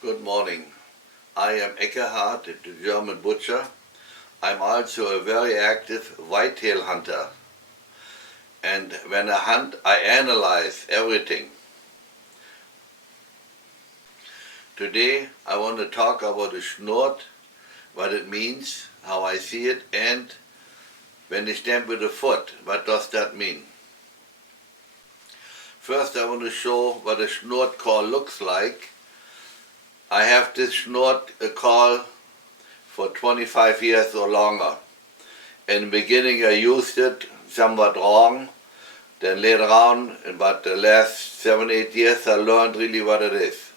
Good morning. I am Eckkehard, the German butcher. I'm also a very active whitetail hunter. And when I hunt, I analyze everything. Today I want to talk about the snort, what it means, how I see it, and when they stamp with the foot, what does that mean? First I want to show what a snort call looks like. I have this snort call for 25 years or longer. In the beginning I used it somewhat wrong, then later on, about the last 7-8 years I learned really what it is.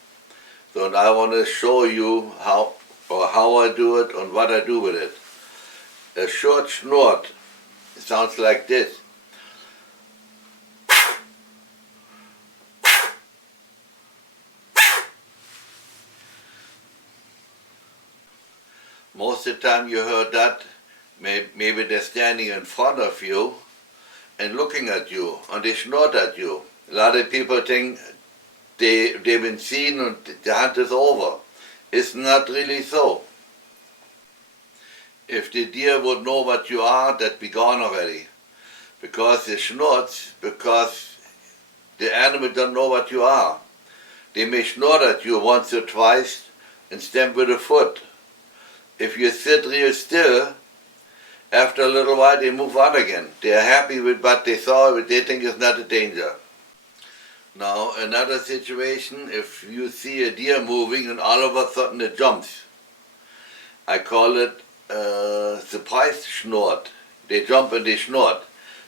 So and I want to show you how I do it and what I do with it. A short snort sounds like this. Most of the time you heard that, maybe they're standing in front of you and looking at you, and they snort at you. A lot of people think they've been seen and the hunt is over. It's not really so. If the deer would know what you are, that'd be gone already. Because it snorts, because the animal don't know what you are. They may snort at you once or twice and stamp with a foot. If you sit real still, after a little while they move on again. They are happy with what they saw, what they think is not a danger. Now another situation, if you see a deer moving and all of a sudden it jumps. I call it surprise snort. They jump and they snort.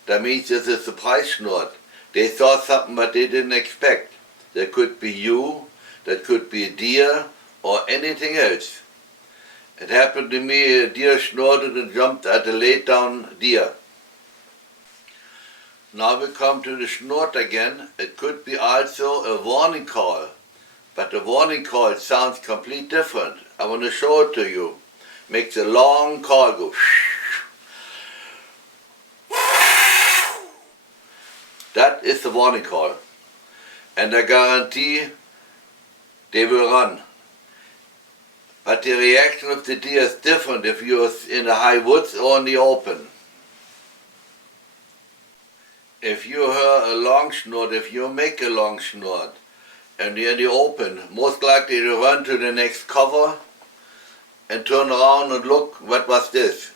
That means it's a surprise snort. They saw something but they didn't expect. That could be you, that could be a deer, or anything else. It happened to me, a deer snorted and jumped at a laid down deer. Now we come to the snort again. It could be also a warning call, but the warning call sounds completely different. I want to show it to you. Makes a long call go. That is the warning call. And I guarantee they will run. But the reaction of the deer is different if you're in the high woods or in the open. If you hear a long snort, if you make a long snort, and you're in the open, most likely to run to the next cover and turn around and look, what was this?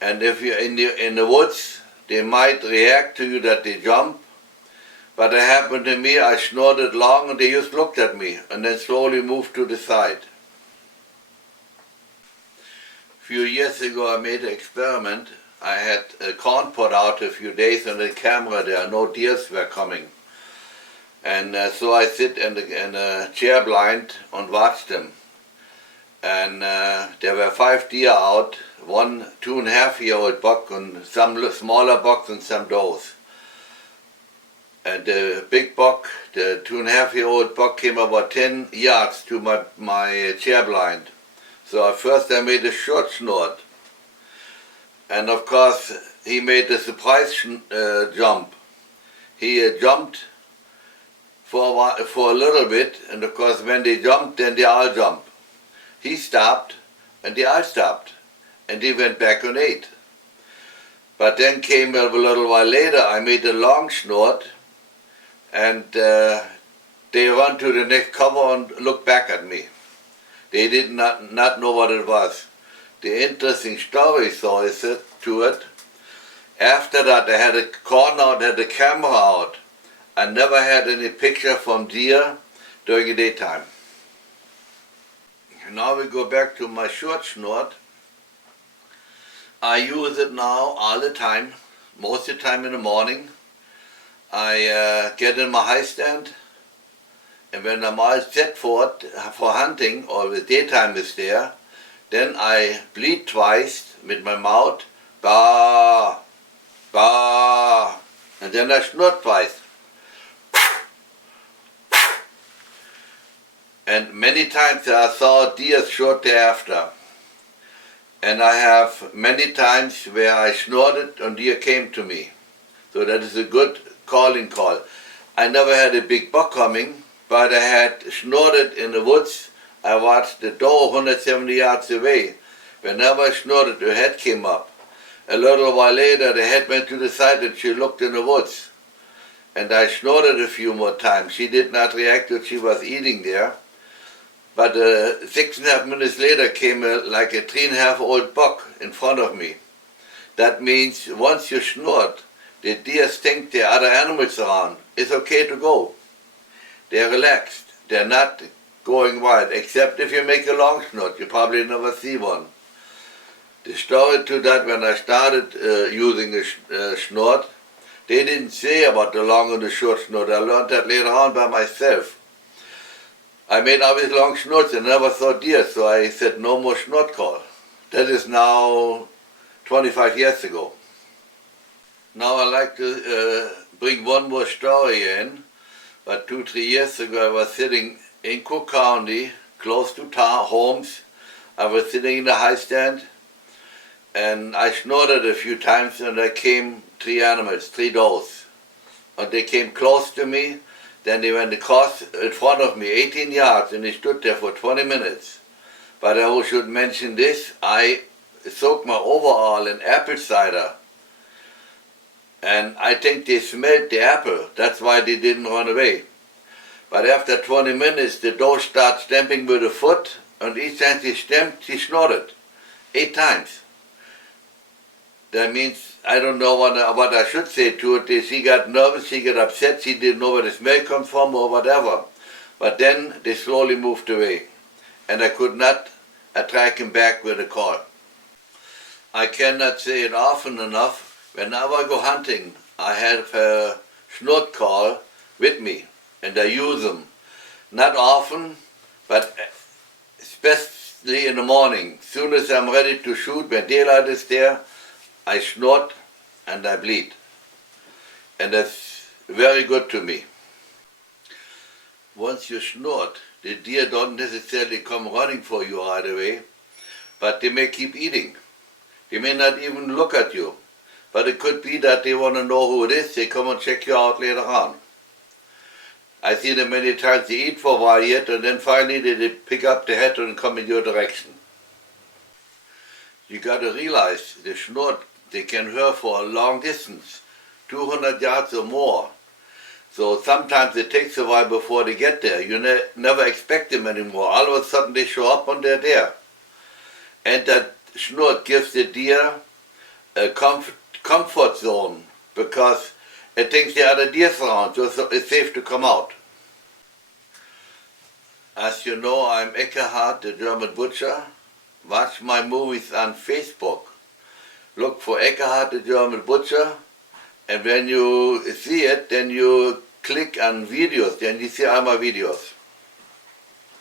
And if you're in the woods, they might react to you that they jump. But it happened to me, I snorted long and they just looked at me and then slowly moved to the side. A few years ago I made an experiment. I had a corn pot out a few days on the camera there, no deers were coming. And so I sit in a chair blind and watch them. And there were 5 deer out, 1 2.5-year-old buck and some smaller bucks and some does. And the big buck, the 2.5-year-old buck came about 10 yards to my chair blind. So at first I made a short snort. And of course he made a surprise jump. He jumped for a little bit, and of course when they jumped, then they all jump. He stopped and they all stopped. And he went back and ate. But then came a little while later, I made a long snort, and they run to the next cover and look back at me. They did not know what it was. The interesting story to it, after that I had a corn out, had the camera out. I never had any picture from deer during the daytime. Now we go back to my short snort. I use it now all the time, most of the time in the morning. I get in my high stand, and when I'm all set for it, for hunting, or the daytime is there, then I bleed twice with my mouth, ba, ba, and then I snort twice. And many times I saw deer shortly after. And I have many times where I snorted and deer came to me. So that is a good calling call. I never had a big buck coming, but I had snorted in the woods I watched the doe 170 yards away. Whenever I snorted, her head came up. A little while later, the head went to the side and she looked in the woods. And I snorted a few more times. She did not react till she was eating there. But 6.5 minutes later came like a 3.5-year-old buck in front of me. That means once you snort, the deer think the other animals around. It's okay to go. They're relaxed. They're not going wild, except if you make a long snort. You probably never see one. The story to that, when I started using a snort, they didn't say about the long and the short snort. I learned that later on by myself. I made always long snorts and never saw deer, so I said no more snort call. That is now 25 years ago. Now I like to bring one more story in. But 2-3 years ago I was sitting in Cook County, close to homes. I was sitting in the high stand and I snorted a few times and there came 3 animals, 3 does. And they came close to me, then they went across in front of me, 18 yards, and they stood there for 20 minutes. But I should mention this, I soaked my overall in apple cider. And I think they smelled the apple, that's why they didn't run away. But after 20 minutes, the doe started stamping with a foot, and each time she stamped, she snorted. 8 times. That means, I don't know what I should say to it. She got nervous, she got upset, she didn't know where the smell comes from or whatever. But then they slowly moved away. And I could not attract him back with a call. I cannot say it often enough. Whenever I go hunting, I have a snort call with me, and I use them. Not often, but especially in the morning. As soon as I'm ready to shoot, when daylight is there, I snort and I bleed. And that's very good to me. Once you snort, the deer don't necessarily come running for you right away, but they may keep eating. They may not even look at you. But it could be that they want to know who it is, they come and check you out later on. I've seen them many times, they eat for a while yet, and then finally they pick up the head and come in your direction. You got to realize, the snort, they can hear for a long distance, 200 yards or more. So sometimes it takes a while before they get there. You never expect them anymore. All of a sudden they show up and they're there. And that snort gives the deer a comfort zone, because it thinks there are other deer around, so it's safe to come out. As you know, I'm Eckkehard, the German butcher. Watch my movies on Facebook. Look for Eckkehard, the German butcher, and when you see it, then you click on videos, then you see all my videos.